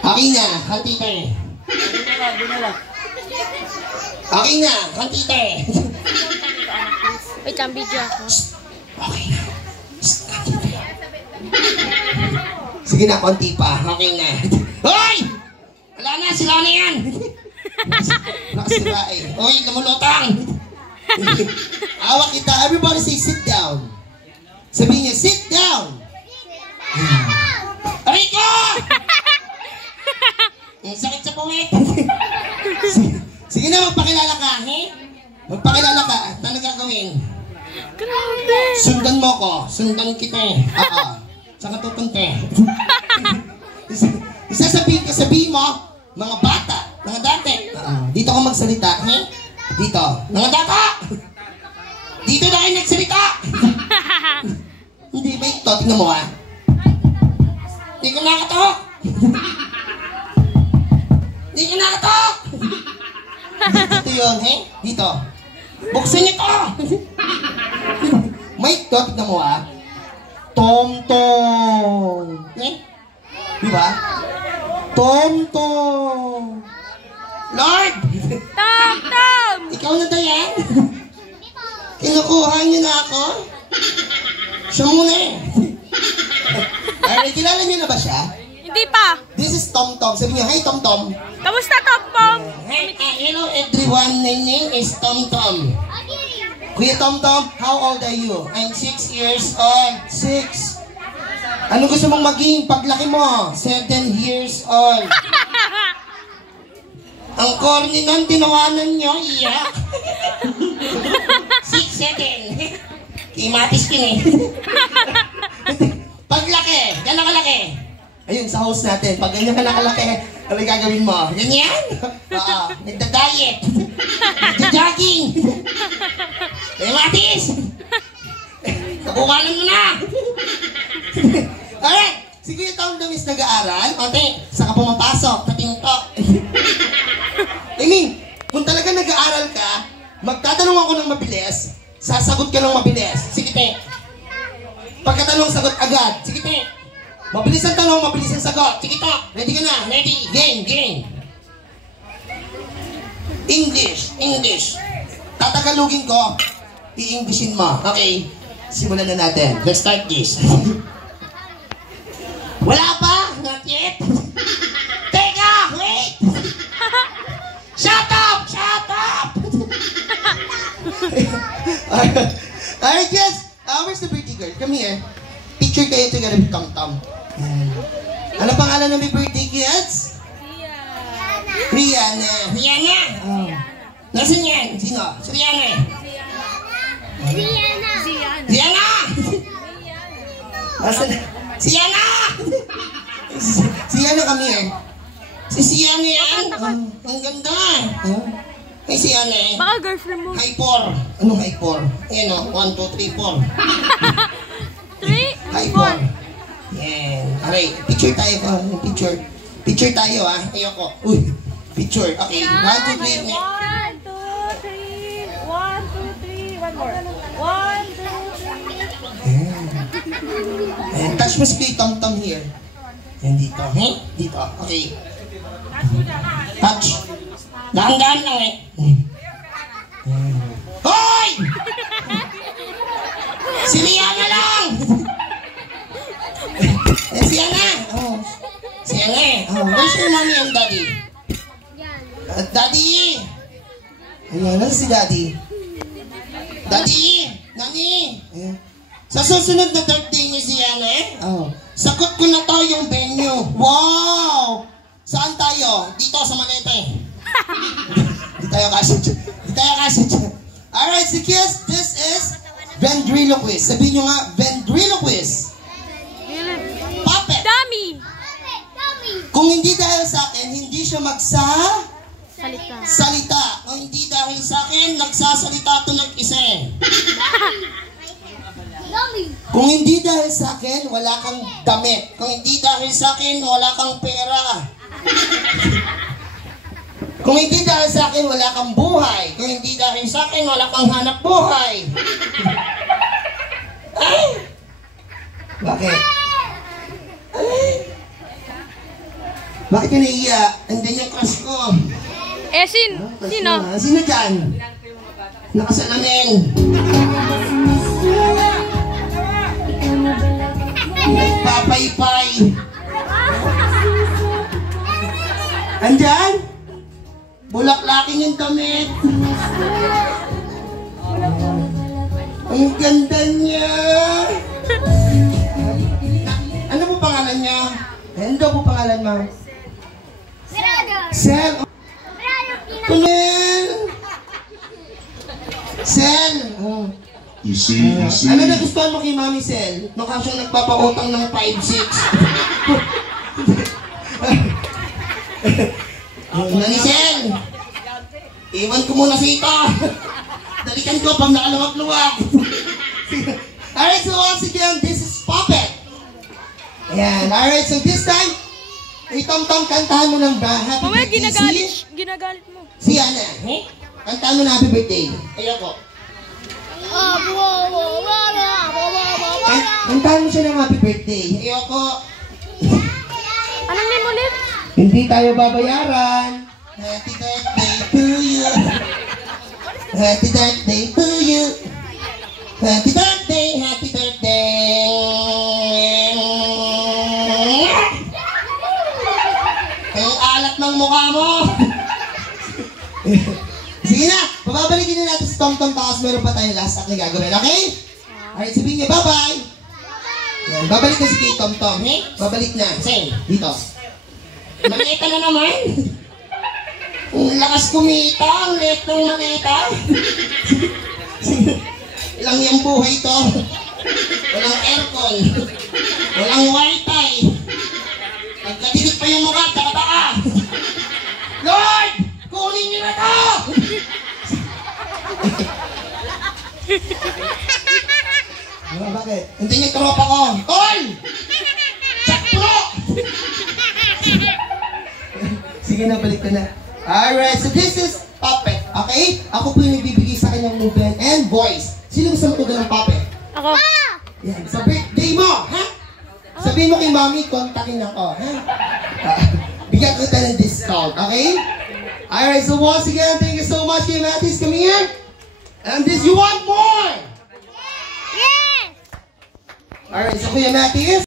Okay na, hantite. Okay na, hantite. Wait lang, video ako. Okay na. Hantite. Sige na, konti pa. Okay na. Hoy! Wala na, sila na yan. Nakasira eh. Hoy, lumulutang. Awa kita. Everybody say sit down. Sabihin niya, sit down. Rico! Ang sakit sa puwet. Sige na, magpakilala ka, he? Magpakilala ka. Ano gagawin? Sundan mo ko. Sundan kita eh. Saan ka tutunte? Sabihin mo, mga bata, mga dati. Dito ka magsalita, he? Dito. Mga data! Dito na kayo nagsalita! Hindi ba ito? Tingnan mo ha. Hindi ko nakatok! Hindi ko nakatok! Dito yun, he? Dito. Buksan niyo to! May ito, tingnan mo ha. Tom-tom! Eh? Diba? Tom-tom! Lord! Tom! Ikaw na Dayan? Kinukuha niyo na ako? Siya muna eh. Ay, kilala niyo na ba siya? Hindi pa. This is Tom Tom. Sabi niyo, hi Tom Tom. Kamusta, Tom Tom? Hey, hello everyone. My name is Tom Tom. Kuya Tom Tom, how old are you? I'm 6 years old. 6. Ano gusto mong maging paglaki mo? 7 years old. Ang corny nun, tinawanan nyo, iyak. 6, 7. Kimatis kin eh. Paglaki, gano'n kalaki? Ayun, sa house natin, pag ganyan ka nakalaki, ano gagawin mo? Ganyan? Oo, nagda-diet. Nagda-jogging. Kimatis. Nabukalan mo na. Alright, sige, Tom Tom is nag-aaral. Ate, saan ka pumapasok? Katinto. I mean, kung talaga nag-aaral ka, magtatanong ako ng mabilis, sasagot ka ng mabilis. Sige, te. Pagkatanong, sagot agad. Sige, te. Mabilis ang tanong, mabilis ang sagot. Sige, te. Ready ka na? Ready? Game, game. English, English. Tatagalugin ko, i-Englishin mo. Okay, simulan na natin. Let's start this. Wala pa? Not yet? Teka, wait! Shut up! Shut up! Alright, yes. Where's the birthday girl? Come here. Picture kayo together with Tom Tom. Ano pangalan ng birthday kids? Rihanna. Rihanna? Oh. Nasaan yan? Sino? Si Rihanna. Rihanna. Rihanna! Nasaan? Si Rihanna! Si Rihanna kami eh. Si Rihanna yan. Ang ganda. Ay, si Rihanna eh. Baka girlfriend mo. High 4. Anong high 4? Ayan o. 1, 2, 3, 4. 3? High 4. Yan. Okay, picture tayo ko. Picture. Picture tayo ha. Ayoko. Uy. Picture. Okay. 1, 2, 3. 1, 2, 3. 1, 2, 3. One more. 1, 2, 3. Ayan. Touch mo si Tom Tom here. Yan dito. Hey? Dito. Okay. Touch. Dahan-dahan lang eh. Hoy! Si Rihanna lang! Si Rihanna! Oh. Si Rihanna eh. Oh. Where's your mommy and daddy? Daddy! Ayan, ano si daddy? Daddy! Nani! Ayan. Sa susunod na birthday niyo si Rihanna eh? Oh. Sagot ko na to yung venue. Wow! Saan tayo? Dito sa Manete. Di tayo kasi. Alright, si kids, this is ventriloquist. Sabihin nyo nga, ventriloquist. Puppet. Dummy. Kung hindi dahil sa akin, hindi siya Salita. salita. Kung hindi dahil sa akin, nagsasalita ito nag-isa. Kung hindi dahil sa akin, wala kang damit. Kung hindi dahil sa akin, wala kang pera. Kung hindi dahil sa akin, wala kang buhay. Kung hindi dahil sa akin, wala kang hanap buhay. Ay! Bakit? Ay! Bakit ka naiiyak? Andyan yung crush ko. Sino? Sino dyan? Nakasalamin. Nagpapaypay. Andyan? Bulaklakin yung damit. Ang ganda niya. Ano po pangalan niya? Ano po pangalan mo? Sel. Sel. Oh. You see. Ano nagustuhan mo kay Mami Sel? Mukha siyang nagpapautang ng 5-6. Mami Sel, iwan ko muna ito. Dalikan ko pag nakaluwag-luwag. Alright, so once again, this is Puppet. Ayan, alright, so this time, itom-tom, kantahan mo ng happy Mamaya birthday ginagalit mo. si Ana. Kantahan mo na happy birthday. Ayoko. Kantahan mo siya ng happy birthday. Ayoko. Anong name ulit? Hindi tayo babayaran. Happy birthday to you. Happy birthday to you. Happy birthday, happy birthday. Ang alat ng mukha mo. Sige na, bababalikin na natin si Tom Tom tapos meron pa tayong last act na gagawin, okay? Alright, sabihin niya, bye-bye. Yan, babalik na si kay Tom Tom, eh? Babalik na. Same, dito. Malita na naman. Ang lakas kumita, ang liit ng malita. Ilang yung buhay to. Walang aircon. Walang wifi. Nagkadikit pa yung mukha, taka-taka. Lord! Kunin niyo na to! Bakit? Hindi yung tropa ko. Tol! Saklo! Sige na, balik ka na. Alright, so this is Puppet, okay? Ako po yung nagbibigay sa kanyang movement and voice. Sino gusto matugal ng Puppet? Ako. Yan, sa birthday mo, ha? Sabihin mo kay Mami, kontakin ako, ha? Bigyan ko tayo ng discount, okay? Alright, so once again, thank you so much, Kuya Mattis. Come here. And this, you want more? Yes! Alright, so Kuya Mattis.